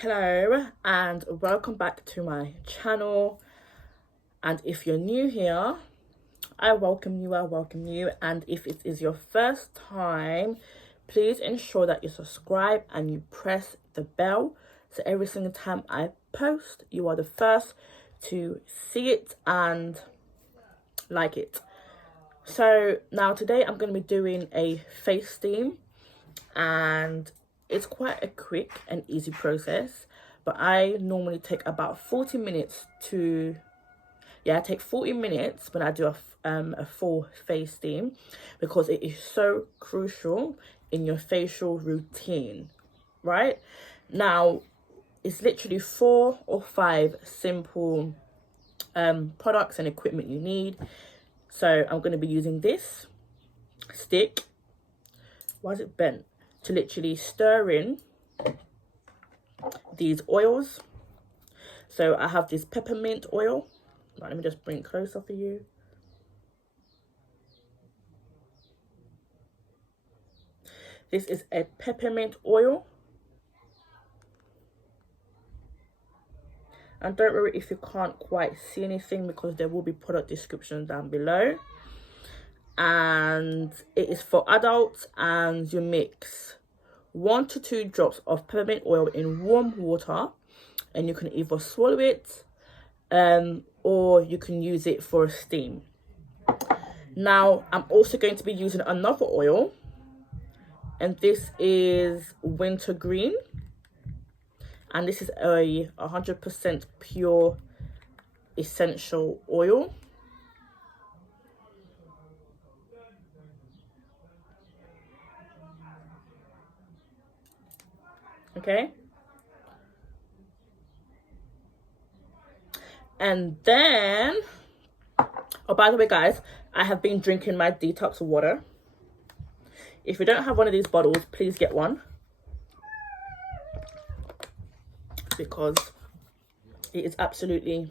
Hello and welcome back to my channel, and if you're new here, I welcome you, and if it is your first time, please ensure that you subscribe and you press the bell so every single time I post you are the first to see it and like it. So now today I'm going to be doing a face steam, and it's quite a quick and easy process, but I normally take about 40 minutes to, I take 40 minutes when I do a full face steam, because it is so crucial in your facial routine, right? Now, it's literally 4 or 5 simple products and equipment you need. So I'm going to be using this stick. Why is it bent? To literally stir in these oils. So I have this peppermint oil. Right, let me just bring it closer for you. This is a peppermint oil. And don't worry if you can't quite see anything, because there will be product descriptions down below. And it is for adults, and you mix 1 to 2 drops of peppermint oil in warm water, and you can either swallow it or you can use it for a steam. Now I'm also going to be using another oil, and this is wintergreen, and this is a 100% pure essential oil. Okay, and then, oh, by the way guys, I have been drinking my detox water. If you don't have one of these bottles, please get one, because it is absolutely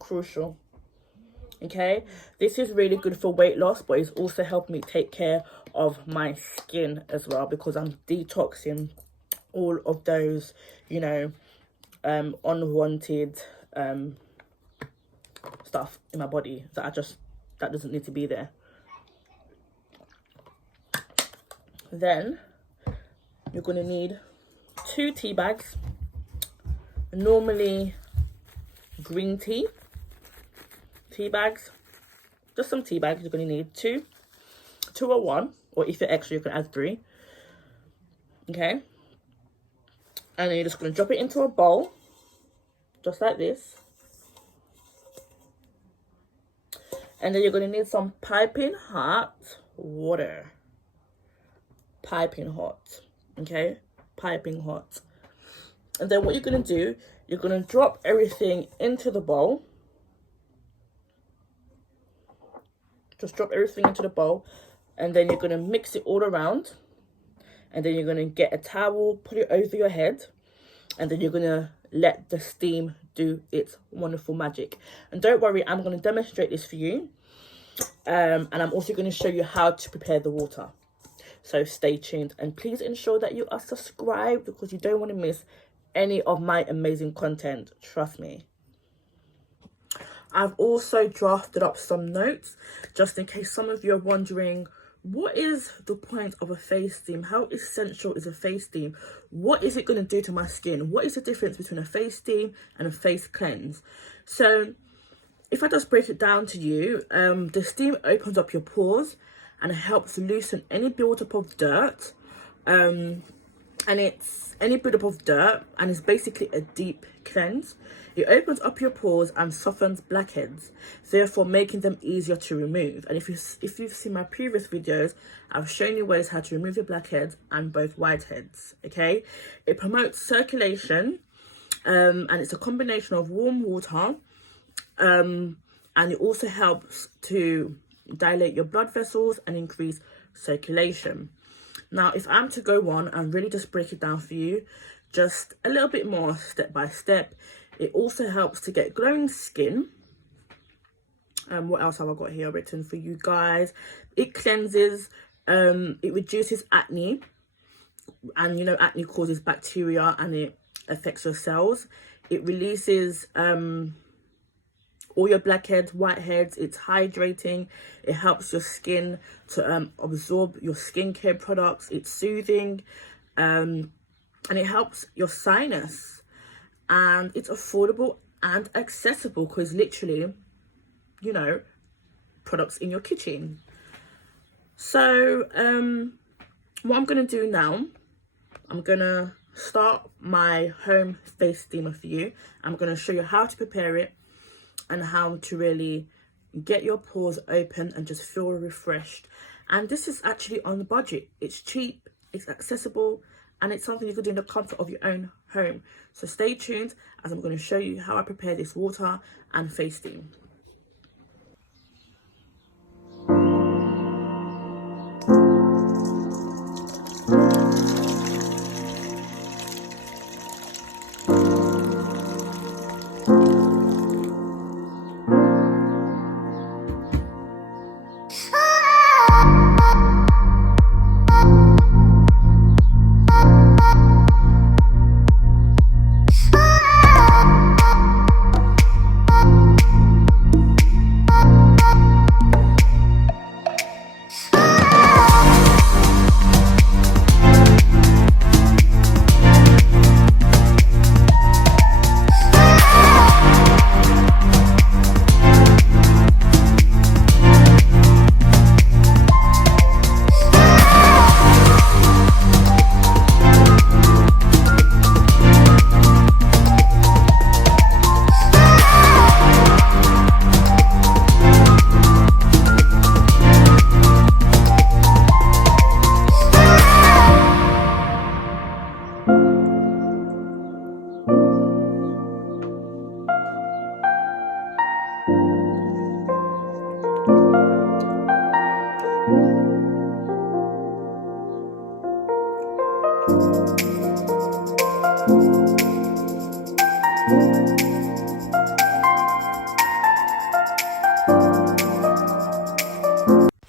crucial. Okay, this is really good for weight loss, but it's also helping me take care of my skin as well, because I'm detoxing all of those, you know, unwanted stuff in my body that doesn't need to be there. Then you're going to need 2 tea bags, normally green tea bags, just some tea bags. You're going to need 2 or 1, or if you're extra you can add 3. Okay, and then you're just going to drop it into a bowl, just like this. And then you're going to need some piping hot water. Piping hot. Okay, piping hot. And then what you're going to do, you're going to drop everything into the bowl. Just drop everything into the bowl, and then you're going to mix it all around. And then you're going to get a towel, put it over your head, and then you're going to let the steam do its wonderful magic. And don't worry, I'm going to demonstrate this for you, and I'm also going to show you how to prepare the water. So stay tuned, and please ensure that you are subscribed, because you don't want to miss any of my amazing content, trust me. I've also drafted up some notes, just in case some of you are wondering, what is the point of a face steam? How essential is a face steam? What is it going to do to my skin? What is the difference between a face steam and a face cleanse? So if I just break it down to you, the steam opens up your pores and it helps loosen any buildup of dirt. And it's any buildup of dirt, and it's basically a deep cleanse. It opens up your pores and softens blackheads, therefore making them easier to remove. And if you've seen my previous videos, I've shown you ways how to remove your blackheads and both whiteheads. Okay, it promotes circulation, and it's a combination of warm water, and it also helps to dilate your blood vessels and increase circulation. Now, if I'm to go on and really just break it down for you, just a little bit more step by step, it also helps to get glowing skin. What else have I got here written for you guys? It cleanses, it reduces acne, and you know acne causes bacteria, and it affects your cells. It releases all your blackheads, whiteheads. It's hydrating. It helps your skin to absorb your skincare products. It's soothing, and it helps your sinus. And it's affordable and accessible because literally, you know, products in your kitchen. So what I'm gonna do now, I'm gonna start my home face steamer for you. I'm gonna show you how to prepare it and how to really get your pores open and just feel refreshed. And this is actually on the budget. It's cheap, it's accessible, and it's something you could do in the comfort of your own home. So stay tuned as I'm going to show you how I prepare this water and face steam.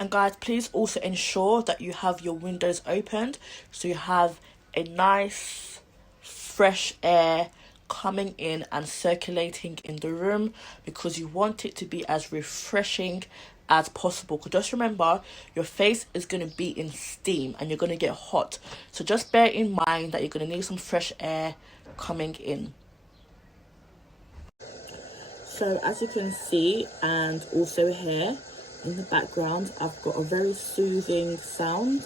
And guys, please also ensure that you have your windows opened so you have a nice fresh air coming in and circulating in the room, because you want it to be as refreshing as possible. Because just remember, your face is going to be in steam and you're going to get hot, so just bear in mind that you're going to need some fresh air coming in. So as you can see, and also here in the background, I've got a very soothing sound,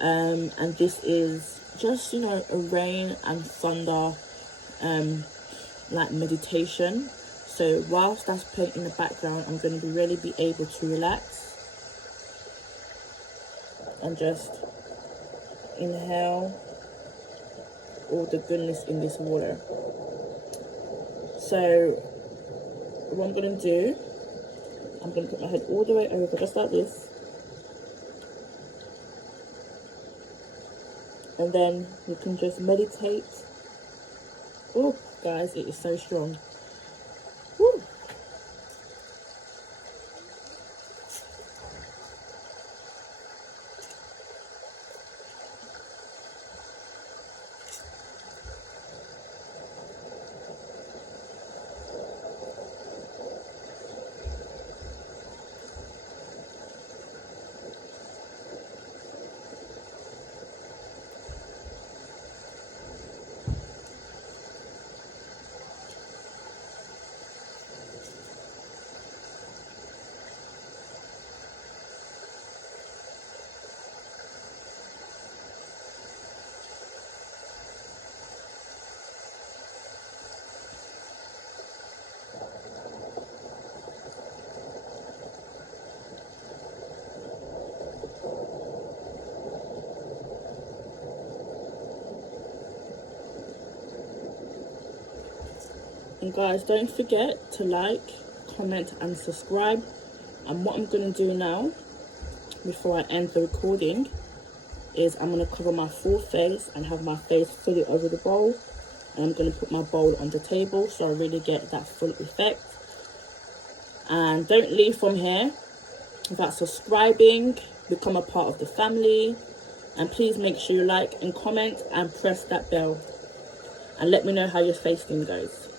and this is just, you know, a rain and thunder like meditation. So whilst that's playing in the background, I'm going to really be able to relax and just inhale all the goodness in this water. So what I'm going to do, I'm going to put my head all the way over, just like this. And then you can just meditate. Oh, guys, it is so strong. Woo. And guys, don't forget to like, comment and subscribe. And what I'm going to do now, before I end the recording, is I'm going to cover my full face and have my face fully over the bowl. And I'm going to put my bowl on the table so I really get that full effect. And don't leave from here without subscribing, become a part of the family. And please make sure you like and comment and press that bell. and let me know how your face steam goes.